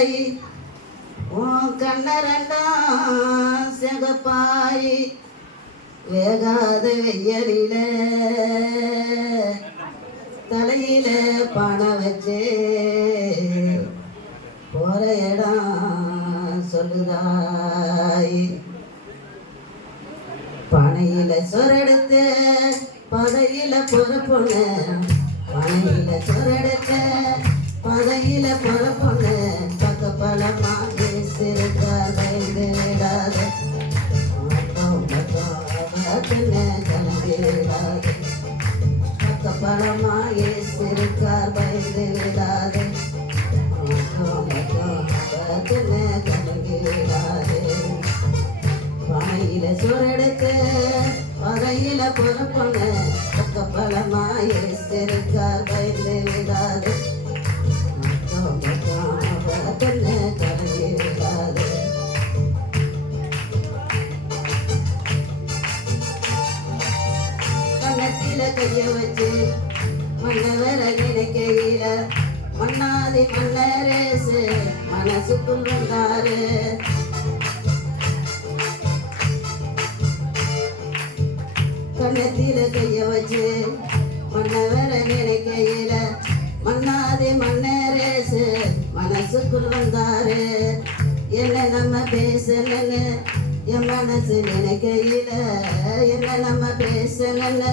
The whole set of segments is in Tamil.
கருப்பாயி உன் கண்ணரண்டா சிகப்பாயி வேகாத வெய்யலில தலையில பணம் வச்சு போற இடம் சொல்லுதாய் பனையில சொரெடுத்து பதையில பொறுப்பொண்ணு பனையில சொரெடுத்த பதையில பொறுப்பொண்ணு பக்க பழமா பேசிருக்கார் பயந்து விடாத கலந்து விடாத பக்க பழமா ஏசிருக்கார் பயந்து விடாத கலந்து விடாத பனையில சொரெடுத்து பதையில பொறுப்பொண்ணு பக்க பழமா ஏசிருக்கார் பயந்து விடாது கலந்து விடாது கண்ணத்தில கைய வச்சு மன்னவர நினைக்கையில மன்னாதி மன்னரேசு மனசுக்குள் வந்தாரு கண்ணத்தில கைய வச்சு மன்னவர நினைக்கையில மன்னாதி மன்னரேசு மனசுக்குள் வந்தாரு என்ன நம்ம பேசலன்னு என் மனசு நினைக்கையில என்ன நம்ம பேசலன்னு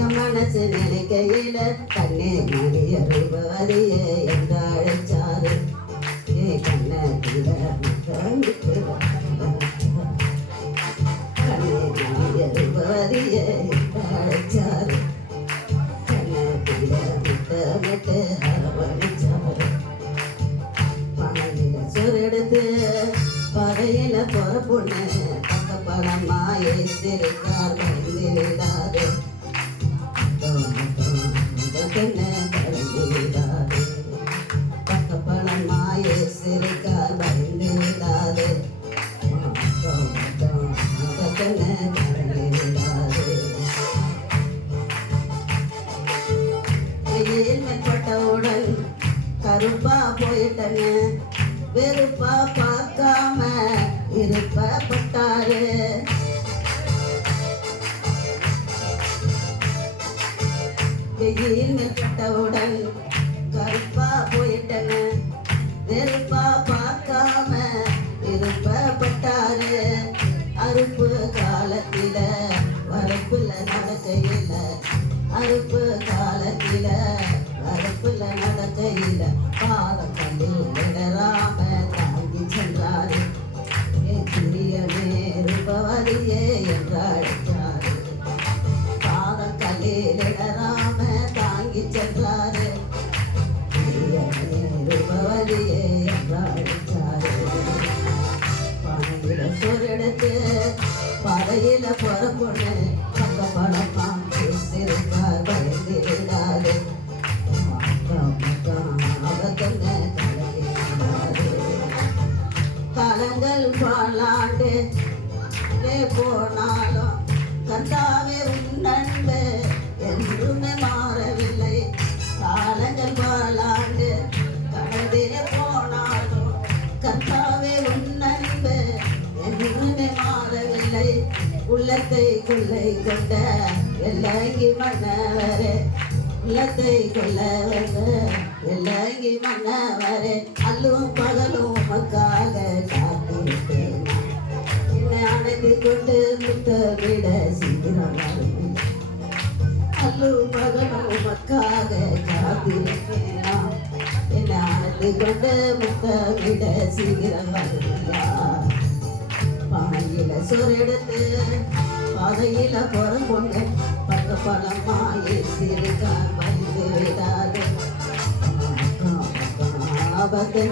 என் மனசு நினைக்கையில கண்ணே மணி அறிவறியே என்று அழைச்சாரு ஏ கண்ணத்தில கண்ணே மணி அறிவறியே என்று அழைச்சாரு கண்ணத்தில முட்டமிட்டு அரவணைச்சாரு பனையில சொரெடுத்து பதையில பொறுப்புண்ணு பக்க பழமா ஏசிருக்கார் பயந்து விடாது கலந்து விடாது பக்க பழமா ஏசிருக்கார் பயந்து விடாது கலந்து விடாது கையில் மேற்பட்டவுடன் கருப்பா போயிட்டன்னு வெறுப்பா பார்க்காம இருப்பப்பட்டாரு வெயில் மேற்பட்டவுடன் கருப்பா போயிட்டன்னு வெறுப்பா பார்க்காம இருப்பப்பட்டாரு அறுப்பு காலத்தில வரப்புல நடக்கையில அறுப்பு காலத்தில வரப்புல நடக்கையில பாதம் கண்டிடராம தாங்கி சென்றாரு என் துரியமே ரூபவதியே என்று அழைத்தாரு பாதம் கல்லிடராம தாங்கி சென்றாரு துரியமே ரூபவதியே என்று அழைத்தாரு பனையில சொரெடுத்து பதையில பொறுப்புண்ணு பக்க பழமா பேசிருக்கார் பயந்து விடாது காலங்கள் பாலாண்டு போனாலும் கர்த்தாவே உன் அன்பு என்றுமே மாறவில்லை காலங்கள் பாலாண்டு கடந்தே போனாலும் கர்த்தாவே உன் அன்பு என்றுமே மாறவில்லை உள்ளத்தை கொள்ளை கொண்ட எல்லாங்கி மன்னவரே உள்ளத்தை கொள்ள எல்லாங்கி மன்னவரே அல்லும் பகலும் உமக்காக காத்திருப்பேன் என்னை அணைத்து கொண்டு முத்தமிட சீக்கிரம் அல்லும் பகலும் உமக்காக காத்திருப்பேன் என்னை அணைத்து கொண்டு முத்தமிட சீக்கிரம் வருவியா பனையில சொரெடுத்து பாதையில பொறுப்பொண்ணு பக்க பழமா ஏசிருக்கார் பயந்து விடாது ஆபத்து